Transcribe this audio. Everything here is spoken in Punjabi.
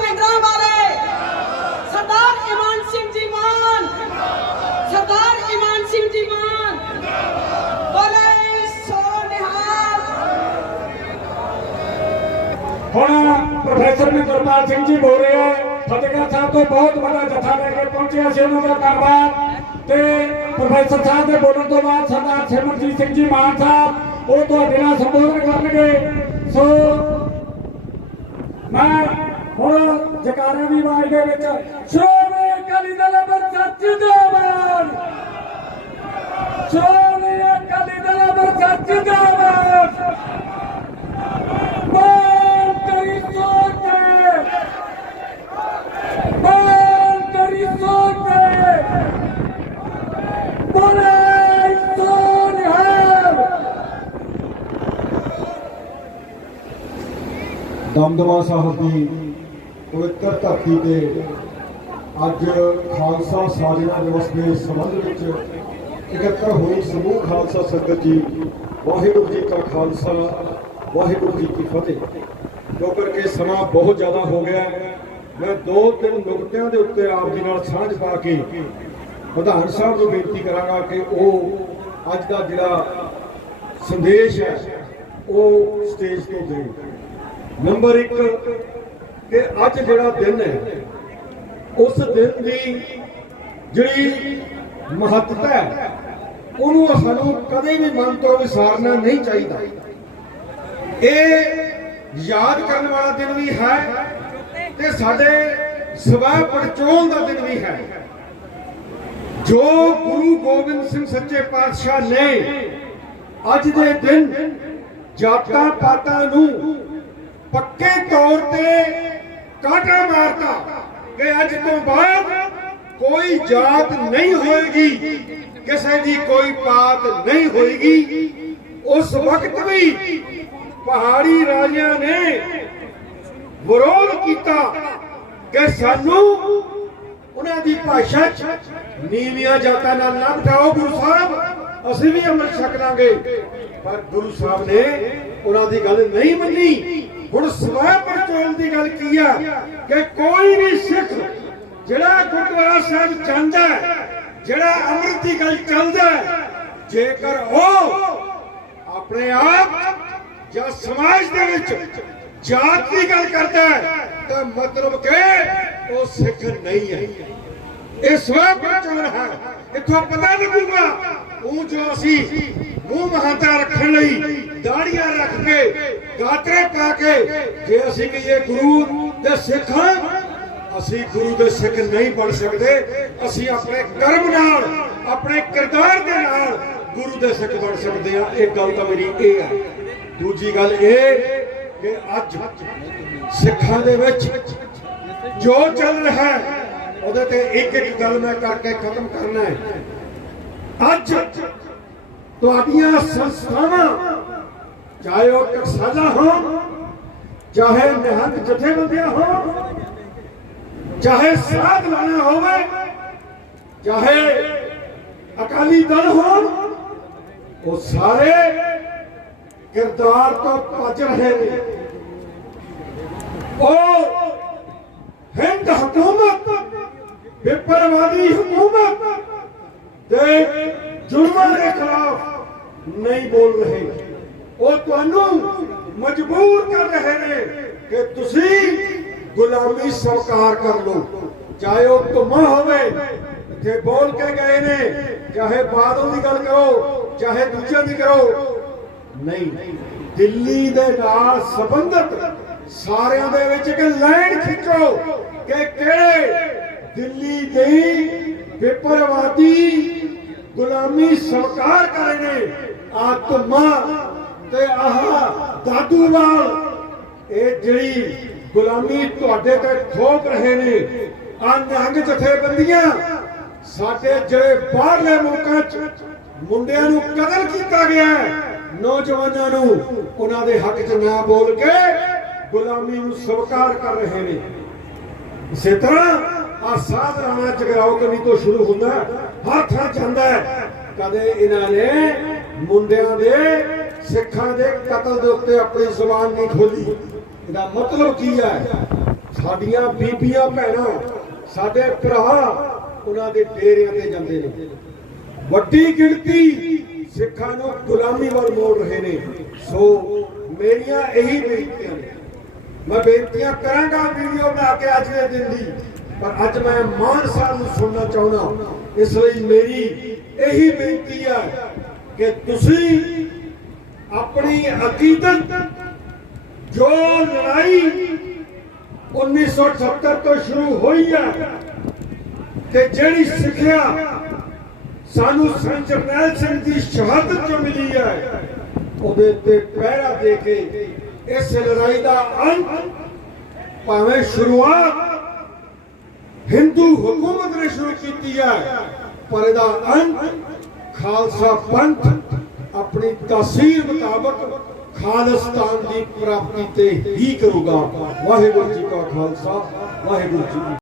ਭਿੰਡਰਾਂ ਵਾਲੇ ਸਰਦਾਰ ਇਮਾਨ ਸਿੰਘ ਜੀ ਮਾਨ। ਸਰਦਾਰ ਇਮਾਨ ਸਿੰਘ ਜੀ ਮਾਨ। ਬੋਲੇ ਸੋ ਨਿਹਾਲ ਹੁਣ ਪ੍ਰੋਫੈਸਰ ਮਿੰਦਰਪਾਲ ਸਿੰਘ ਜੀ ਬੋਲ ਰਹੇ ਆ ਫਤਿਹਗੜ੍ਹ ਸਾਹਿਬ ਤੋਂ ਬਹੁਤ ਵੱਡਾ ਜਥਾ ਲੈ ਕੇ ਪਹੁੰਚਿਆ ਸੀ ਉਹਨਾਂ ਦਾ ਧੰਨਵਾਦ ਤੇ ਪ੍ਰੋਫੈਸਰ ਸਾਹਿਬ ਦੇ ਬੋਲਣ ਤੋਂ ਬਾਅਦ ਸਰਦਾਰ ਸਿਮਰਜੀਤ ਸਿੰਘ ਜੀ ਮਾਨ ਸਾਹਿਬ, ਉਹ ਤੁਹਾਡੇ ਨਾਲ ਸੰਬੋਧਨ ਕਰਨਗੇ। ਸੋ ਜਕਾਰੇ ਦੀ ਆਵਾਜ਼ ਦੇ ਵਿੱਚ ਸ਼੍ਰੋਮਣੀ ਅਕਾਲੀ ਦਲ ਅੰਮ੍ਰਿਤਸਰ ਜਿੰਦਾਬਾਦ ਸ਼੍ਰੋਮਣੀ ਅਕਾਲੀ ਦਲ ਅੰਮ੍ਰਿਤਸਰ ਜਿੰਦਾਬਾਦ ਮਾਨ ਤੇਰੀ ਸੋਚ ਹੈ ਮਾਨ ਤੇਰੀ ਸੋਚ ਹੈ ਬੋਲੇ ਸੋਨਿਹਾਲ ਦਮਦਮਾ ਸਾਹਿਬ ਦੀ ਪਵਿੱਤਰ ਧਰਤੀ ਤੇ ਅੱਜ ਖਾਲਸਾ ਸਾਜਨਾ ਦਿਵਸ ਦੇ ਸੰਬੰਧ ਵਿੱਚ ਇਕੱਤਰ ਹੋਈ ਸਮੂਹ ਖਾਲਸਾ ਸੰਗਤ ਜੀ, ਵਾਹਿਗੁਰੂ ਜੀ ਕਾ ਖਾਲਸਾ, ਵਾਹਿਗੁਰੂ ਜੀ ਕੀ ਫਤਿਹ। ਜੋ ਕਰਕੇ ਸਮਾਂ ਬਹੁਤ ਜ਼ਿਆਦਾ ਹੋ ਗਿਆ ਮੈਂ ਦੋ ਤਿੰਨ ਨੁਕਤਿਆਂ ਦੇ ਉੱਤੇ ਆਪ ਜੀ ਨਾਲ ਸਾਂਝ ਪਾ ਕੇ ਪ੍ਰਧਾਨ ਸਾਹਿਬ ਨੂੰ ਬੇਨਤੀ ਕਰਾਂਗਾ ਕਿ ਉਹ ਅੱਜ ਦਾ ਜਿਹੜਾ ਸੰਦੇਸ਼ ਹੈ, ਉਹ ਸਟੇਜ ਤੋਂ ਦੇਣ। ਨੰਬਰ 1 ਕਿ ਅੱਜ ਜਿਹੜਾ ਦਿਨ ਹੈ, ਉਸ ਦਿਨ ਦੀ ਜਿਹੜੀ ਮਹੱਤਤਾ ਹੈ, ਉਹਨੂੰ ਸਾਨੂੰ ਕਦੇ ਵੀ ਮਨ ਤੋਂ ਵਿਸਾਰਨਾ ਨਹੀਂ ਚਾਹੀਦਾ। ਇਹ ਯਾਦ ਕਰਨ ਵਾਲਾ ਦਿਨ ਵੀ ਹੈ ਤੇ ਸਾਡੇ ਸਵੈ ਪਰਚੋਲ ਦਾ ਦਿਨ ਵੀ ਹੈ। ਜੋ ਗੁਰੂ ਗੋਬਿੰਦ ਸਿੰਘ ਸੱਚੇ ਪਾਤਸ਼ਾਹ ਨੇ ਅੱਜ ਦੇ ਦਿਨ ਜਾਤਾਂ ਪਾਤਾਂ ਨੂੰ ਪੱਕੇ ਤੌਰ ਤੇ ਕਾਟਾ ਮਾਰਤਾ ਕਿ ਅੱਜ ਤੋਂ ਬਾਅਦ ਕੋਈ ਜਾਤ ਨਹੀਂ ਹੋਏਗੀ, ਕਿਸੇ ਦੀ ਕੋਈ ਪਾਤ ਨਹੀਂ ਹੋਏਗੀ। ਉਸ ਵਕਤ ਵੀ ਪਹਾੜੀ ਰਾਜਿਆਂ ਨੇ ਵਿਰੋਧ ਕੀਤਾ ਕਿ ਸਾਨੂੰ ਉਹਨਾਂ ਦੀ ਭਾਸ਼ਾ 'ਚ ਨੀਵੀਆਂ ਜਾਤਾਂ ਨਾਲ ਨਾ ਬਿਠਾਓ ਗੁਰੂ ਸਾਹਿਬ, ਅਸੀਂ ਵੀ ਅੰਮ੍ਰਿਤ ਛਕ ਲਾਂਗੇ। ਪਰ ਗੁਰੂ ਸਾਹਿਬ ਨੇ ਉਹਨਾਂ ਦੀ ਗੱਲ ਨਹੀਂ ਮੰਨੀ। ਹੁਣ ਸਵੈ ਪਰਚੋਲ ਦੀ ਗੱਲ ਕੀ ਆ? ਕਿ ਕੋਈ ਵੀ ਸਿੱਖ ਜਿਹੜਾ ਗੁਰਦੁਆਰਾ ਸਾਹਿਬ ਜਾਂਦਾ ਜਿਹੜਾ ਅੰਮ੍ਰਿਤ ਦੀ ਗੱਲ ਚੱਲਦਾ ਜੇਕਰ ਉਹ ਆਪਣੇ ਆਪ ਜਾਂ ਸਮਾਜ ਦੇ ਵਿੱਚ ਜਾਤ ਦੀ ਗੱਲ ਕਰਦਾ ਤਾਂ ਮਤਲਬ ਕਿ ਉਹ ਸਿੱਖ ਨਹੀਂ ਹੈ। ਇਹ ਸਵੈ ਪਰਚੋਲ ਹੈ। ਇੱਥੋਂ ਪਤਾ ਲੱਗੂਗਾ, ਉਹ ਜੋ ਅਸੀਂ ਮੂੰਹ ਮਹਾਤਾ ਰੱਖਣ ਲਈ ਦਾੜੀਆਂ ਰੱਖ ਕੇ ਗਾਤਰੇ ਪਾ ਕੇ ਜੇ ਅਸੀਂ ਕਹੀਏ ਗੁਰੂ ਦੇ ਸਿੱਖ, ਅਸੀਂ ਗੁਰੂ ਦੇ ਸਿੱਖ ਨਹੀਂ ਬਣ ਸਕਦੇ। ਅਸੀਂ ਆਪਣੇ ਕਰਮ ਨਾਲ, ਆਪਣੇ ਕਿਰਦਾਰ ਦੇ ਨਾਲ ਗੁਰੂ ਦੇ ਸਿੱਖ ਬਣ ਸਕਦੇ ਹਾਂ। ਇਹ ਗੱਲ ਤਾਂ ਮੇਰੀ ਇਹ ਹੈ ਦੂਜੀ ਗੱਲ ਇਹ ਕਿ ਅੱਜ ਸਿੱਖਾਂ ਦੇ ਵਿੱਚ ਜੋ ਚੱਲ ਰਿਹਾ ਹੈ, ਉਹਦੇ ਤੇ ਇੱਕ ਇੱਕ ਗੱਲ ਮੈਂ ਕਰਕੇ ਖਤਮ ਕਰਨਾ ਹੈ। ਅੱਜ ਤੁਹਾਡੀਆਂ ਸੰਸਥਾਵਾਂ ਚਾਹੇ ਉਹ ਟਕਸਾਲਾ ਹੋਣ ਚਾਹੇ ਨਿਹੰਗ ਜਥੇਬੰਦੀਆਂ ਹੋਣ ਚਾਹੇ ਸਾਧ ਲਾਣਾ ਹੋਵੇ ਚਾਹੇ ਅਕਾਲੀ ਦਲ ਹੋਣ ਉਹ ਸਾਰੇ ਕਿਰਦਾਰ ਤੋਂ ਭੱਜ ਰਹੇ ਨੇ ਉਹ ਹਿੰਦ ਹਕੂਮਤ ਵਿਪਰਵਾਦੀ ਹਕੂਮਤ ਦੇ ਜ਼ੁਲਮਾਂ ਦੇ ਖਿਲਾਫ ਨਹੀਂ ਬੋਲ ਰਹੇ। ਉਹ ਤੁਹਾਨੂੰ ਮਜਬੂਰ ਕਰ ਰਹੇ ਨੇ ਕਿ ਤੁਸੀਂ ਗੁਲਾਮੀ ਸਵਕਾਰ ਕਰ ਲਓ। ਚਾਹੇ ਉਹ ਧੁਮਾ ਹੋਵੇ ਇੱਥੇ ਬੋਲ ਕੇ ਗਏ ਨੇ, ਚਾਹੇ ਬਾਦਲ ਦੀ ਗੱਲ ਕਰੋ, ਚਾਹੇ ਦੂਜਿਆਂ ਦੀ ਕਰੋ। ਨਹੀਂ, ਦਿੱਲੀ ਦੇ ਨਾਲ ਸੰਬੰਧਿਤ ਸਾਰਿਆਂ ਦੇ ਵਿੱਚ ਇੱਕ ਲਾਈਨ ਖਿੱਚੋ ਕਿ ਕਿਹੜੇ ਦਿੱਲੀ ਦੀ ਵਿਪਰਵਾਦੀ ਗੁਲਾਮੀ ਸਵਕਾਰ ਕਰ ਰਹੇ ਨੇ, ਆਤਮਾ ਤੇ ਆਹ ਦਾਦੂਵਾਲ ਇਹ ਜਿਹੜੀ ਗੁਲਾਮੀ ਤੁਹਾਡੇ ਤੇ ਥੋਪ ਰਹੇ ਨੇ ਆ ਨਿਹੰਗ ਜਥੇਬੰਦੀਆਂ, ਸਾਡੇ ਜਿਹੜੇ ਬਾਹਰਲੇ ਮੁਲਕਾਂ 'ਚ ਮੁੰਡਿਆਂ ਨੂੰ ਕਤਲ ਕੀਤਾ ਗਿਆ ਨੌਜਵਾਨਾਂ ਨੂੰ ਉਹਨਾਂ ਦੇ ਹੱਕ 'ਚ ਨਾ ਬੋਲ ਕੇ ਗੁਲਾਮੀ ਨੂੰ ਸਵੀਕਾਰ ਕਰ ਰਹੇ ਨੇ। ਇਸੇ ਤਰ੍ਹਾਂ ਆ ਸਾਧ ਰਾਣਾ ਜਗਰਾਓ ਕਵੀ ਤੋਂ ਸ਼ੁਰੂ ਹੁੰਦਾ ਹੈ, ਹਰ ਜਾਂਦਾ ਕਦੇ ਇਹਨਾਂ ਨੇ ਮੁੰਡਿਆਂ ਦੇ ਸਿੱਖਾਂ ਦੇ ਕਤਲ ਦੇ ਉੱਤੇ ਆਪਣੀ ਜ਼ੁਬਾਨ ਨਹੀਂ ਖੋਲੀ। ਇਹਦਾ ਮਤਲਬ ਕੀ ਹੈ? ਸਾਡੀਆਂ ਬੀਬੀਆਂ ਭੈਣਾਂ ਸਾਡੇ ਭਰਾ ਉਹਨਾਂ ਦੇ ਡੇਰਿਆਂ ਤੇ ਜਾਂਦੇ ਨੇ। ਵੱਡੀ ਗਿਣਤੀ ਸਿੱਖਾਂ ਨੂੰ ਗੁਲਾਮੀ ਵੱਲ ਮੋੜ ਰਹੇ ਨੇ। ਸੋ ਮੇਰੀਆਂ ਇਹੀ ਬੇਨਤੀਆਂ ਨੇ। ਮੈਂ ਬੇਨਤੀਆਂ ਕਰਾਂਗਾ ਵੀਡੀਓ ਬਣਾ ਕੇ ਅੱਜ ਦੇ ਦਿਨ ਦੀ। ਪਰ ਅੱਜ ਮੈਂ ਮਾਨ ਸਾਹਿਬ ਨੂੰ ਸੁਣਨਾ ਚਾਹੁੰਦਾ ਇਸ ਲਈ ਮੇਰੀ ਇਹੀ ਬੇਨਤੀ ਹੈ ਕਿ ਤੁਸੀਂ ਆਪਣੀ ਅਕੀਦਤ ਜੋ ਲੜਾਈ 1978 ਤੋਂ ਸ਼ੁਰੂ ਹੋਈ ਹੈ ਤੇ ਜਿਹੜੀ ਸਿੱਖਿਆ ਸਾਨੂੰ ਸੰਤ ਜਰਨੈਲ ਸਿੰਘ ਦੀ ਸ਼ਹਾਦਤ ਜੋ ਮਿਲੀ ਹੈ, ਉਹਦੇ ਤੇ ਪਹਿਰਾ ਦੇ ਕੇ ਇਸ ਲੜਾਈ ਦਾ ਅੰਤ ਭਾਵੇਂ ਸ਼ੁਰੂਆਤ ਹਿੰਦੂ ਹਕੂਮਤ ਨੇ ਸ਼ੁਰੂ ਕੀਤੀ ਹੈ। ਪਰ ਇਹਦਾ ਅੰਤ ਖਾਲਸਾ ਪੰਥ ਆਪਣੀ ਤਾਸੀਰ ਮੁਤਾਬਕ ਖਾਲਸਤਾਨ ਦੀ ਪ੍ਰਾਪਤੀ ਤੇ ਹੀ ਕਰੂਗਾ। ਵਾਹਿਗੁਰੂ ਜੀ ਕਾ ਖਾਲਸਾ, ਵਾਹਿਗੁਰੂ ਜੀ